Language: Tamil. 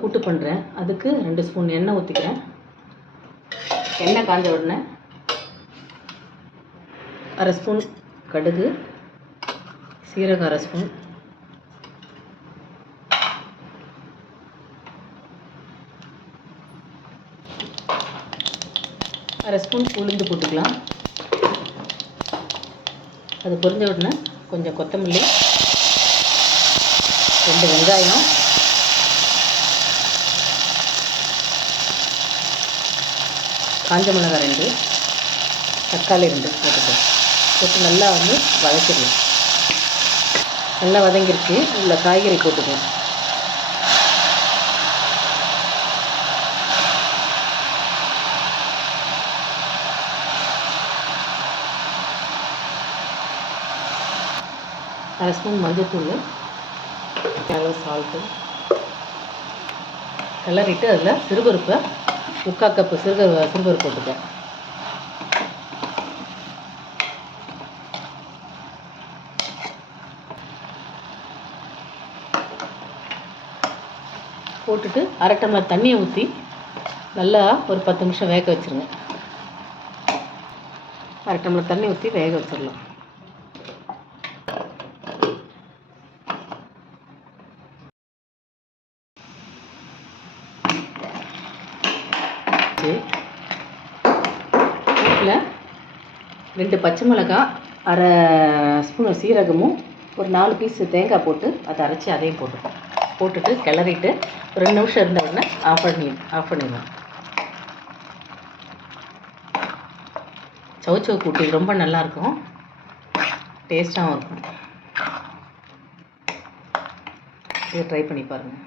கூட்டு பண்ணுறேன். அதுக்கு 2 ஸ்பூன் எண்ணெய் ஊற்றிக்கிறேன். எண்ணெய் காஞ்ச உடனே 1/2 ஸ்பூன் கடுகு, சீரகம் 1/2 ஸ்பூன், அரை ஸ்பூன் உளுந்து போட்டுக்கலாம். அது பொரிஞ்ச உடனே கொஞ்சம் கொத்தமல்லி, 2 வெங்காயம், காஞ்ச மிளகாய் 2, தக்காளி 2 போட்டு நல்லா வதக்கிடலாம். நல்லா வதங்கிருச்சு. இதில் காய்கறி போட்டுக்கலாம். அரை ஸ்பூன் மஞ்சள்தூள், அளவு சால்ட்டு கிளறிட்டு அதில் சிறுபருப்பை 3/4 கப்பு சிறுபருப்பு போட்டுக்கேன். போட்டுட்டு 1/2 டம்ளர் தண்ணியை ஊற்றி நல்லா ஒரு 10 நிமிஷம் வேக வச்சுருங்க. 1/2 டம்ளர் தண்ணி ஊற்றி வேக வச்சிடலாம். வீட்டில் 2 பச்சை மிளகாய், 1/2 ஸ்பூன் சீரகமும், ஒரு 4 பீஸ் தேங்காய் போட்டு அதை அரைச்சி அதையும் போட்டுட்டு கிளறிட்டு ஒரு 2 நிமிஷம் இருந்த உடனே ஆஃப் பண்ணிடலாம். சௌசௌ கூட்டு ரொம்ப நல்லாயிருக்கும், டேஸ்ட்டாகவும் இருக்கும். இதை ட்ரை பண்ணி பாருங்கள்.